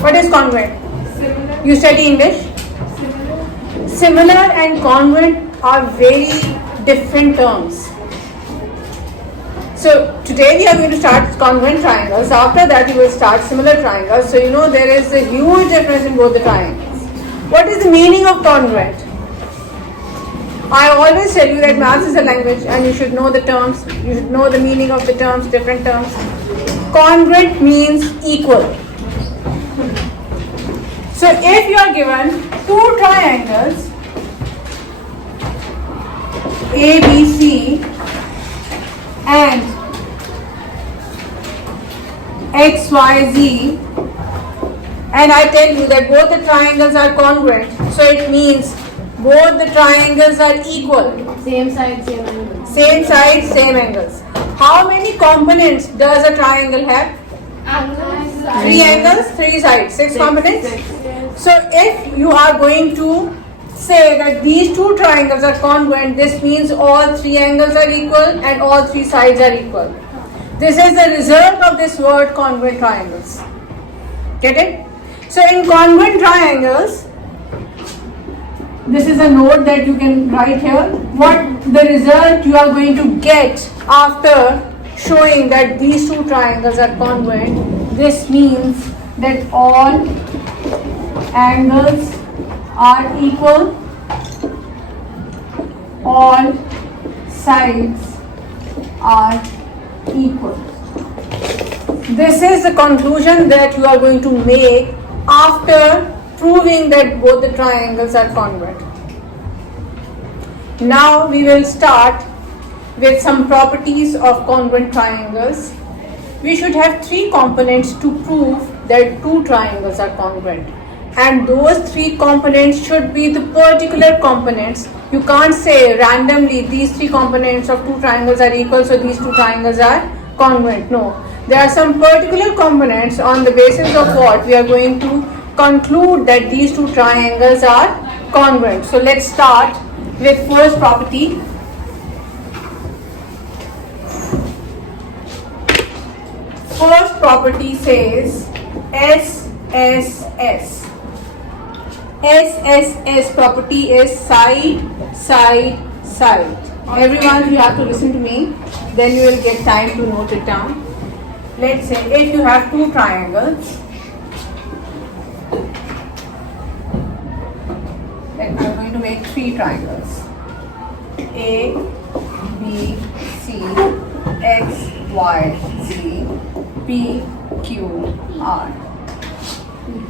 What is congruent? Similar. You study English? Similar. Similar and congruent are very different terms. So today we are going to start congruent triangles. After that we will start similar triangles. So you know there is a huge difference in both the triangles. What is the meaning of congruent? I always tell you that maths is a language and you should know the terms, you should know the meaning of the terms, different terms. Congruent means equal. So if you are given two triangles ABC and XYZ, and I tell you that both the triangles are congruent, so it means both the triangles are equal. Same side, same angle. Same side, same angles. How many components does a triangle have? Angles. 3 angles, 3 sides, 6 components. So if you are going to say that these two triangles are congruent, this means all 3 angles are equal and all 3 sides are equal. This is the result of this word congruent triangles. Get it? So in congruent triangles, this is a note that you can write here. What the result you are going to get after showing that these two triangles are congruent, this means that all angles are equal, all sides are equal. This is the conclusion that you are going to make after proving that both the triangles are congruent. Now we will start with some properties of congruent triangles. We should have 3 components to prove that 2 triangles are congruent. And those 3 components should be the particular components. You can't say randomly these 3 components of 2 triangles are equal, so these 2 triangles are congruent. No. There are some particular components on the basis of what we are going to conclude that these 2 triangles are congruent. So let's start with first property. First property says SSS. SSS property is side, side, side. Everyone, you have to listen to me, then you will get time to note it down. Let's say if you have 2 triangles, then I'm going to make 3 triangles. A, B, C, X, Y, Z, P, Q, R.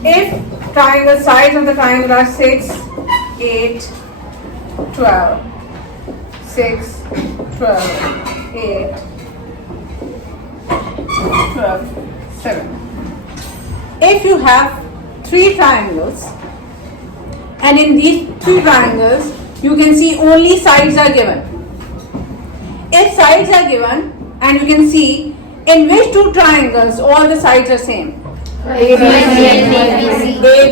If triangle sides of the triangle are 6, 8, 12, 6, 12, 8, 12, 7. If you have 3 triangles, and in these 3 triangles you can see only sides are given. If sides are given and you can see in which 2 triangles all the sides are same. A,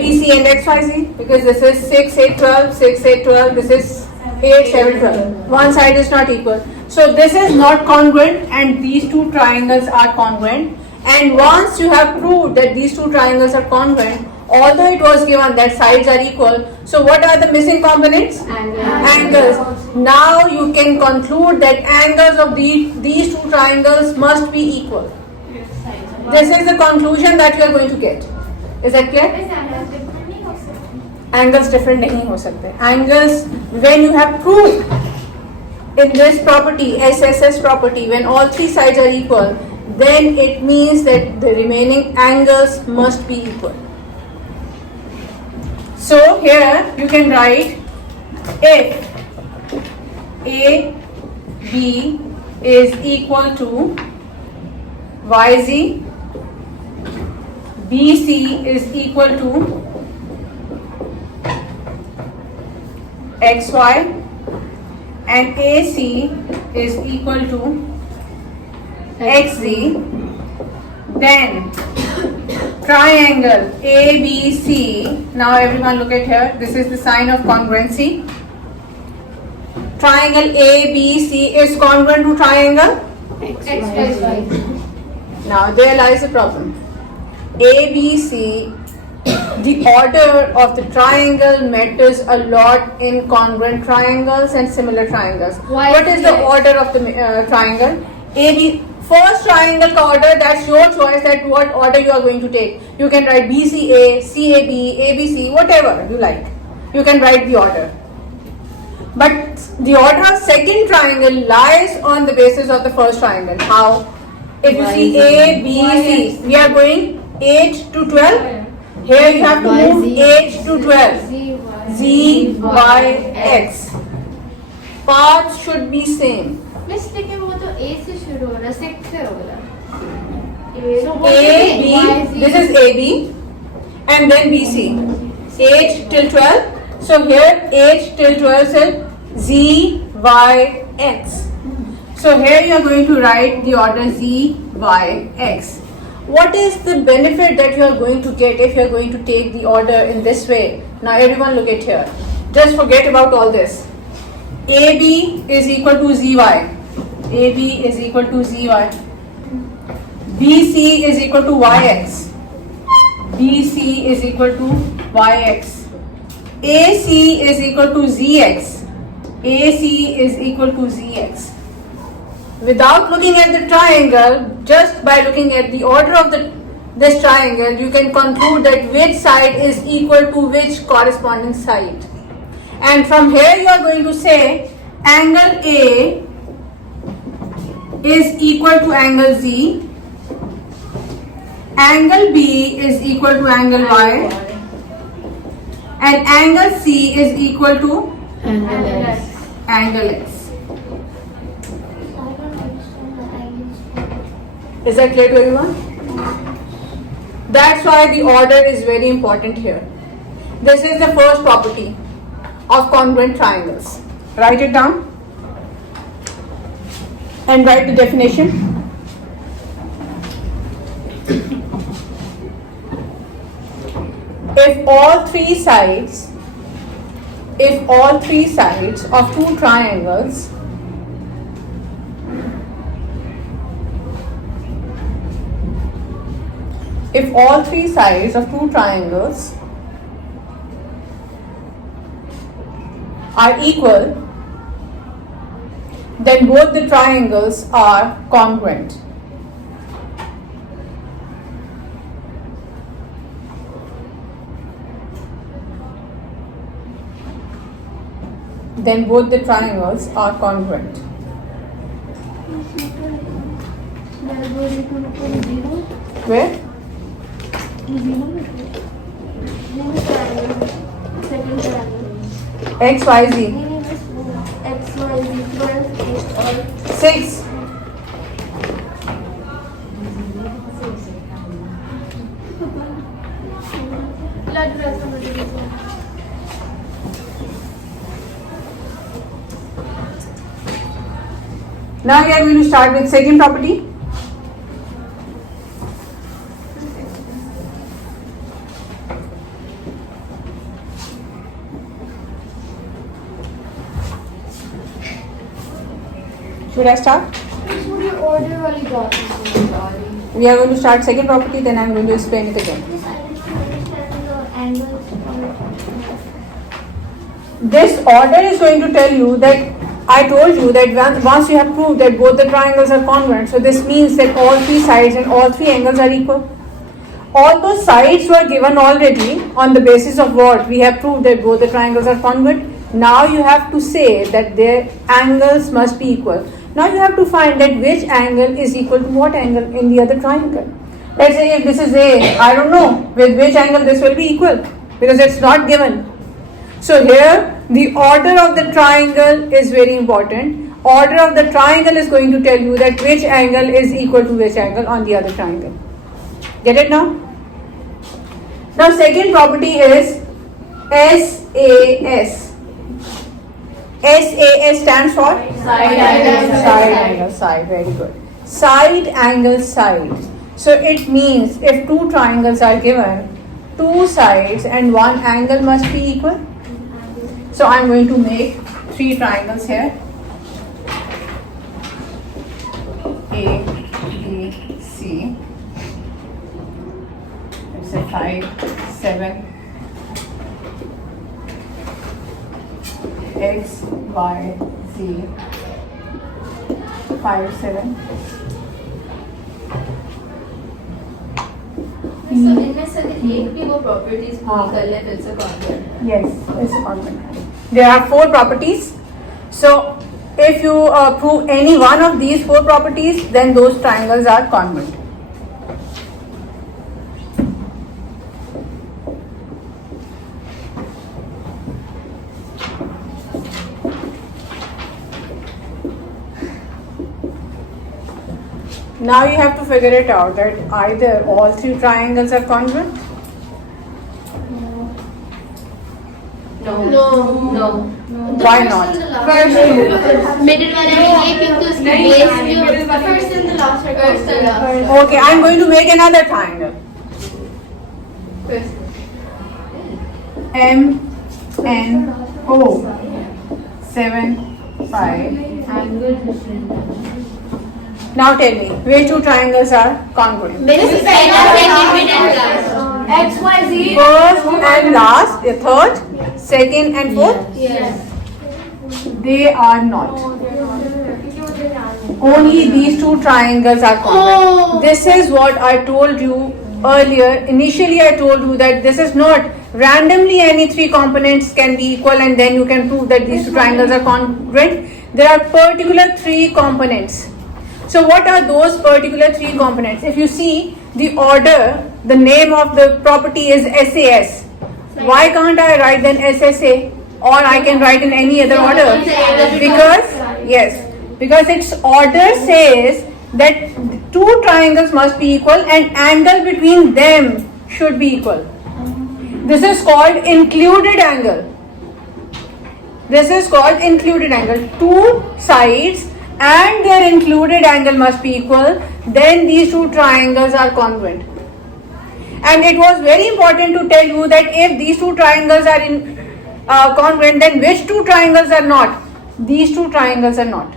B, C and X, Y, Z, because this is 6, 8, 12, 6, 8, 12, this is 8, 7, 12. One side is not equal. So this is not congruent and these 2 triangles are congruent. And once you have proved that these 2 triangles are congruent, although it was given that sides are equal, so what are the missing components? Angles. Now you can conclude that angles of these 2 triangles must be equal. This is the conclusion that you are going to get. Is that clear? Angles different नहीं हो सकते. Angles, when you have proved in this property, SSS property, when all 3 sides are equal, then it means that the remaining angles must be equal. So here you can write if AB is equal to YZ, BC is equal to XY, and AC is equal to XZ, then triangle ABC, now everyone look at here, this is the sign of congruency. Triangle ABC is congruent to triangle XY. Now there lies the problem. A, B, C, the order of the triangle matters a lot in congruent triangles and similar triangles. Why What is the yes? order of the triangle? A, B, first triangle ka order, that's your choice that what order you are going to take. You can write BCA, CAB, ABC, whatever you like. You can write the order. But the order of second triangle lies on the basis of the first triangle. How? If you see A, B, C, we are going 8 to 12. Here you have to move 8 to 12. Z, Y, X. Paths should be same. Miss लेकिन वो तो A से शुरू हो रहा है 6 से हो रहा A, B, this is A, B, and then B, C. 8 till 12. So here 8 till 12 is Z, Y, X. So here you are going to write the order Z, Y, X. What is the benefit that you are going to get if you are going to take the order in this way? Now everyone look at here. Just forget about all this. AB is equal to ZY. AB is equal to ZY. BC is equal to YX. BC is equal to YX. AC is equal to ZX. AC is equal to ZX. Without looking at the triangle, just by looking at the order of this triangle, you can conclude that which side is equal to which corresponding side. And from here you are going to say angle A is equal to angle Z, angle B is equal to angle Y, and angle C is equal to angle X. Is that clear to everyone? That's why the order is very important here. This is the first property of congruent triangles. Write it down and write the definition. If all three sides of two triangles are equal, then both the triangles are congruent. Then both the triangles are congruent. Where? X, Y, Z. X, Y, Z, 12, 8 और 6. blood pressure. Now we are going to start with second property. Should I start? पूरी order वाली बात है. We are going to start second property, then I am going to explain it again. This order is going to tell you that I told you that once you have proved that both the triangles are congruent, so this means that all three sides and all three angles are equal. All those sides were given already on the basis of what we have proved that both the triangles are congruent. Now you have to say that their angles must be equal. Now you have to find that which angle is equal to what angle in the other triangle. Let's say if this is A, I don't know with which angle this will be equal because it's not given. So here the order of the triangle is very important. Order of the triangle is going to tell you that which angle is equal to which angle on the other triangle. Get it now? Now second property is SAS. SAS stands for? Side angle. Side angle, side, very good. Side angle, side. So it means if two triangles are given, two sides and one angle must be equal. So I am going to make three triangles here. A, B, C. 5, 7. X, Y, Z. 5, 7. So इनमें से एक भी वो properties पूरी कर ले तो it's a congruent. Yes, it's a congruent. There are 4 properties. So, if you prove any one of these 4 properties, then those triangles are congruent. Now you have to figure it out that either all 3 triangles are congruent. No. Why not? First middle वाला नहीं क्योंकि उसकी base जो first and the last are congruent. Okay, I'm going to make another triangle. First. M, N, O, 7, 5. Now tell me, which 2 triangles are congruent? Middle, second, middle, last. X, Y, Z. First and last, the third, second and fourth, Yes. they are not. Only these 2 triangles are congruent. This is what I told you earlier. Initially I told you that this is not randomly any 3 components can be equal and then you can prove that these 2 triangles are congruent. There are particular 3 components. So what are those particular 3 components? If you see the order, the name of the property is SAS. Why can't I write then SSA or I can write in any other order? Because its order says that 2 triangles must be equal and angle between them should be equal. This is called included angle. This is called included angle. 2 sides and their included angle must be equal, then these 2 triangles are congruent. And it was very important to tell you that if these 2 triangles are congruent, then which 2 triangles are not? These 2 triangles are not.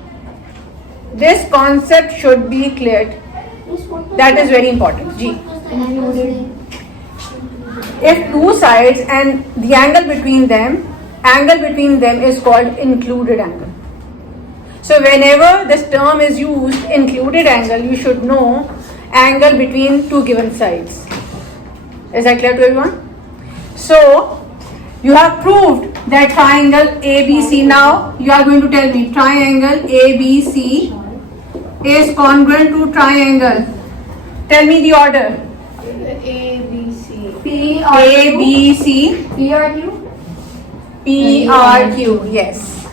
This concept should be cleared. That is very important. G. If 2 sides and the angle between them is called included angle. So whenever this term is used, included angle, you should know angle between 2 given sides. Is that clear to everyone? So you have proved that triangle ABC. Now you are going to tell me triangle ABC is congruent to triangle. Tell me the order. ABC. ABC. PRQ. PRQ. Yes.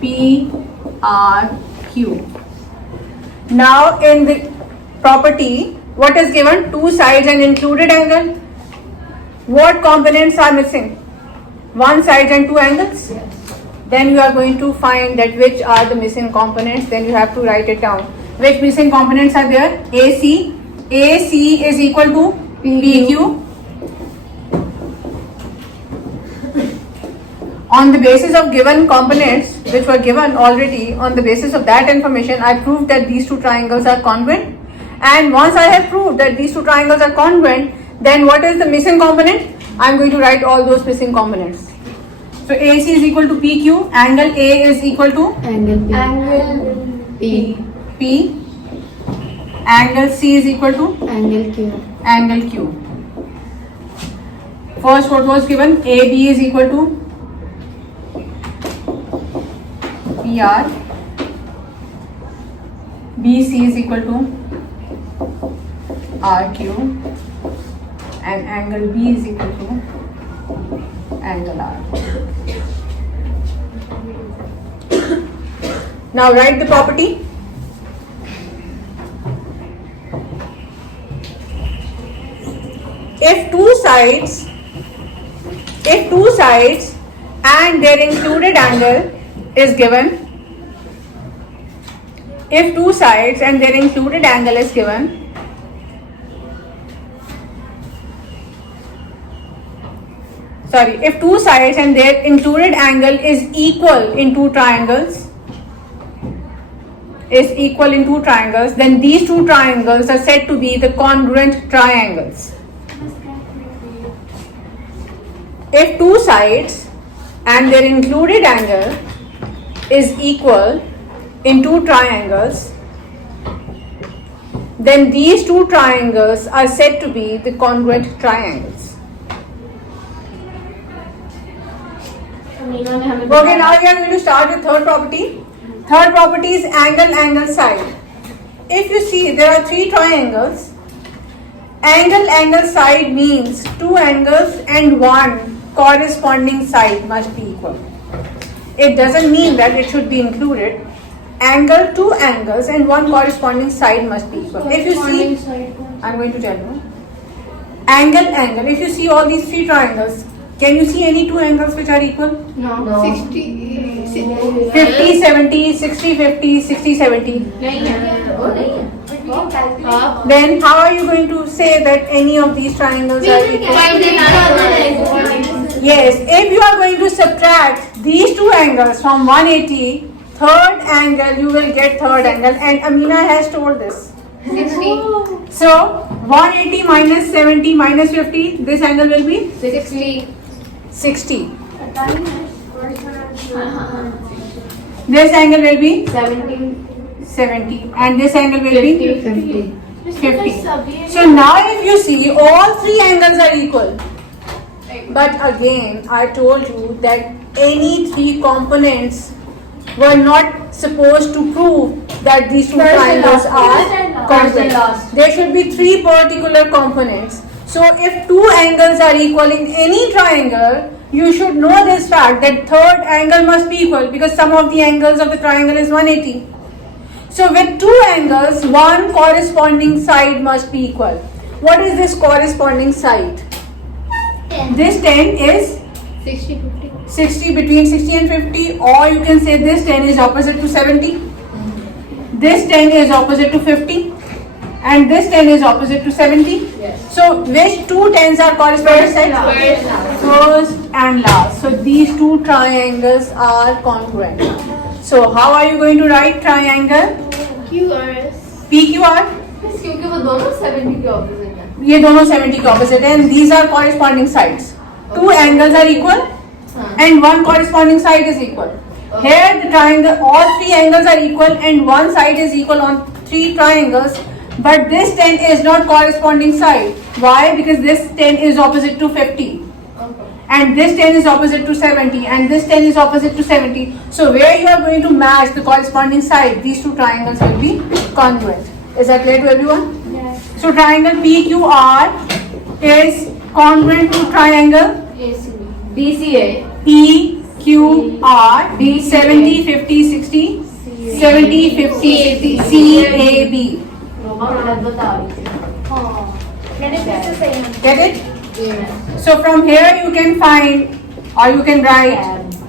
PRQ. Now in the property, what is given? 2 sides and included angle. What components are missing? 1 side and 2 angles. Then you are going to find that which are the missing components. Then you have to write it down. Which missing components are there? AC. AC is equal to PQ. On the basis of given components which were given already, on the basis of that information, I proved that these 2 triangles are congruent. And once I have proved that these 2 triangles are congruent, then what is the missing component? I am going to write all those missing components. So AC is equal to PQ, angle A is equal to Angle P. P, angle C is equal to Angle Q. First what was given? AB is equal to PR, BC is equal to RQ, and angle B is equal to angle R. Now write the property. If two sides and their included angle is given, if 2 sides and their included angle is given, if 2 sides and their included angle is equal in 2 triangles, then these 2 triangles are said to be the congruent triangles. if two sides and their included angle is equal in two triangles, then these two triangles are said to be the congruent triangles. Okay, now we are going to start with third property. Third property is angle, angle, side. If you see, there are three triangles. Angle, angle, side means two angles and one corresponding side must be equal. It doesn't mean that it should be included. Angle, two angles and one corresponding side must be equal. If you see, I'm going to tell you. Angle, angle. If you see all these three triangles, can you see any two angles which are equal? No. 50, 70, 60, 50, 60, 70. Then how are you going to say that any of these triangles are equal? Yes, if you are going to subtract these two angles from 180, third angle, you will get third angle, and Amina has told this. 60. So 180 minus 70 minus 50, this angle will be 60. 60. This angle will be 70 and this angle will be 50. So now if you see, all three angles are equal. But again, I told you that any three components were not supposed to prove that these two triangles are congruent. There should be three particular components. So if two angles are equal in any triangle, you should know this fact that third angle must be equal, because sum of the angles of the triangle is 180. So with two angles, one corresponding side must be equal. What is this corresponding side? 10. This 10 is 60, 50. 60, between 60 and 50, or you can say this 10 is opposite to 70. This 10 is opposite to 50. And this 10 is opposite to 70. Yes. So which two 10s are corresponding sides? First and last. So these two triangles are congruent. So how are you going to write triangle? QRS. PQR? क्योंकि वो दोनों 70 के opposite हैं. ये दोनों 70 के opposite हैं, and these are corresponding sides. Two angles are equal and one corresponding side is equal. Here the triangle, all three angles are equal and one side is equal on three triangles. But this 10 is not corresponding side. Why? Because this 10 is opposite to 50. And this 10 is opposite to 70. And this 10 is opposite to 70. So where you are going to match the corresponding side, these two triangles will be congruent. Is that clear to everyone? Yes. So triangle PQR is congruent to triangle BCA. PQR, 70, 50, 60, 70, 50, 60, CAB. Get it? Yes. So from here you can find, or you can write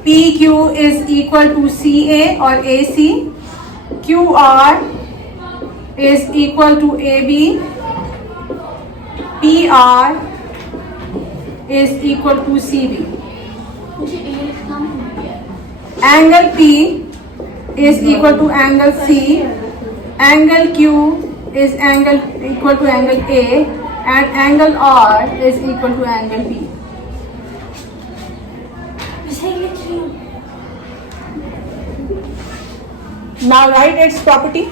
PQ is equal to CA or AC, QR is equal to AB, PR is equal to CB. Angle P is equal to angle C, angle Q is angle equal to angle A, and angle R is equal to angle B. Now write its property.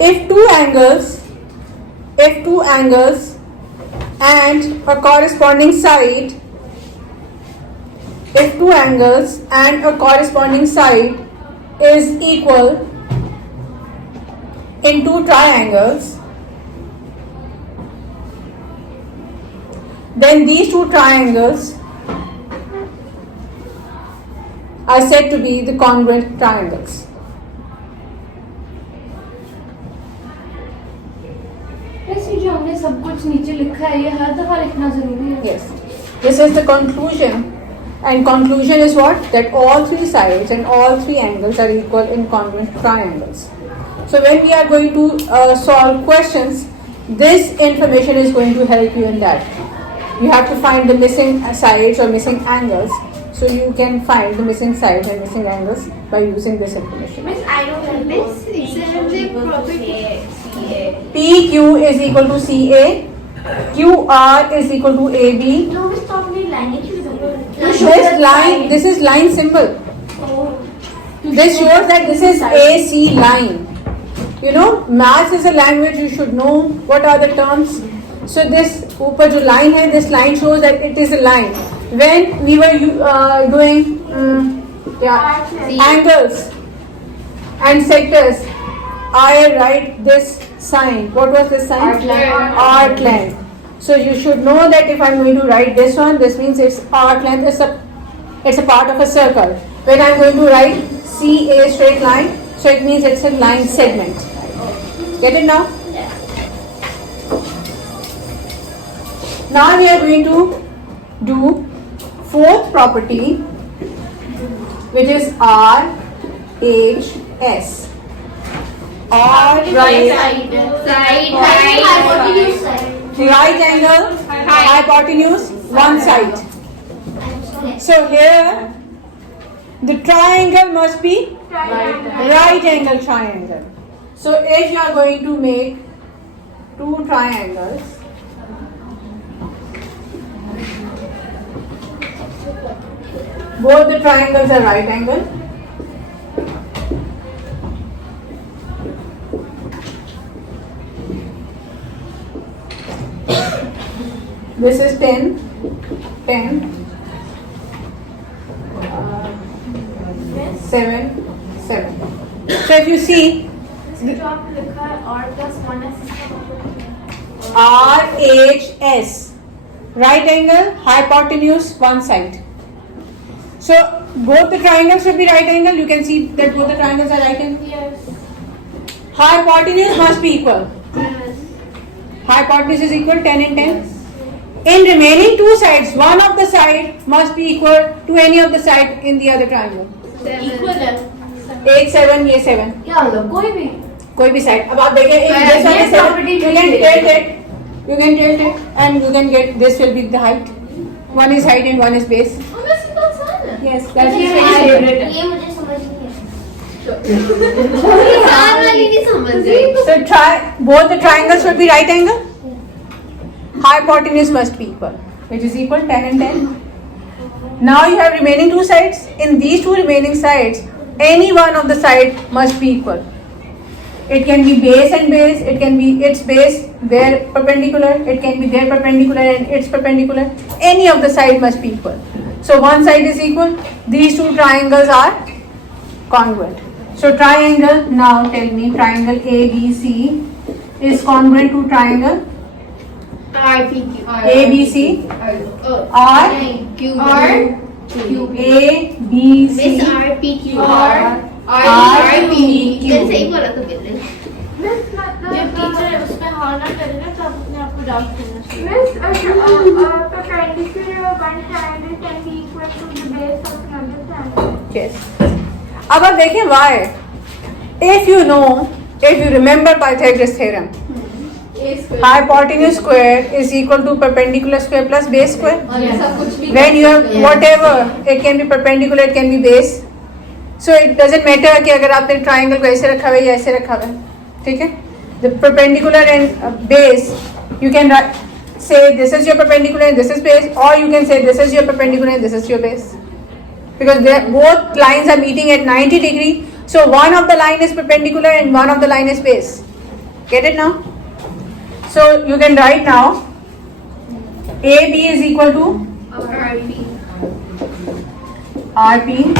If two angles and a corresponding side, if two angles and a corresponding side is equal in two triangles, then these two triangles are said to be the congruent triangles. वैसे जो हमने सब कुछ नीचे लिखा है ये हर दफा लिखना जरूरी है. Yes, this is the conclusion, and conclusion is what? That all three sides and all three angles are equal in congruent triangles. So when we are going to solve questions, this information is going to help you in that. You have to find the missing sides or missing angles, so you can find the missing sides and missing angles by using this information. Miss, I don't know this exam property. PQ is equal to CA, QR is equal to AB. No, we stop the line. This is line symbol. This shows that this is AC line. You know, maths is a language, you should know what are the terms. So this ऊपर जो line है, this line shows that it is a line. When we were doing angles and sectors, I write this sign. What was this sign? Arc length. So you should know that if I'm going to write this one, this means it's arc length. It's a part of a circle. When I'm going to write CA straight line, so it means it's a line segment. Get it now? Now we are going to do fourth property, which is RHS. Right angle, hypotenuse, one side. So here, the triangle must be right angle triangle. So if you are going to make two triangles, both the triangles are right angle. This is 10, 7, 7. So if you see, RHS, right angle, hypotenuse, one side. So both the triangles should be right angle. You can see that both the triangles are right angle. Yes. Hypotenuse must be equal. Yes. Hypotenuse is equal 10 and 10. In remaining two sides, one of the side must be equal to any of the side in the other triangle. Equal है. 8, 7, ये 7. क्या लो कोई भी. कोई भी side. अब आप देखिए if this one is 7, you can tilt it. You can tilt it and you can get this will be the height. One is height and one is base. Yes, that's his favorite. ये मुझे समझ नहीं है. So both the triangles should be right angle. Hypotenuse must be equal, which is equal 10 and 10. Now you have remaining two sides. In these two remaining sides, any one of the side must be equal. It can be base and base. It can be its base, their perpendicular. It can be their perpendicular and its perpendicular. Any of the side must be equal. So one side is equal. These two triangles are congruent. So triangle, now tell me, triangle ABC is congruent to triangle RPQ. ABC RQB ABC Miss RPQ RPQ. जैसे ही बोला तो बिल्कुल. जब teacher उसमें हाँ ना करे ना तब अपने आप को डाउट करना चाहिए. Miss, perpendicular of one triangle can be equal to the base of another triangle. Yes. अब आप देखिए why. If you remember Pythagoras theorem, hypotenuse square is equal to perpendicular square plus base square. When you have whatever, it can be perpendicular, it can be base. So it doesn't matter कि अगर आपने triangle को ऐसे रखा हुआ है या ऐसे रखा हुआ है, ठीक है? The perpendicular and base, you can say this is your perpendicular and this is base, or you can say this is your perpendicular and this is your base, because both lines are meeting at 90 degree. So one of the line is perpendicular and one of the line is base. Get it now? So you can write now AB is equal to RP,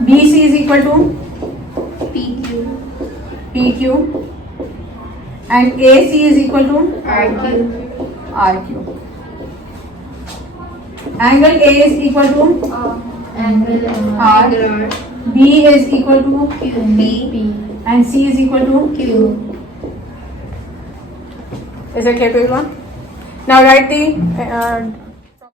BC is equal to PQ, and AC is equal to RQ. Angle A is equal to R, B is equal to P, and C is equal to Q. Is that clear to everyone? Now write the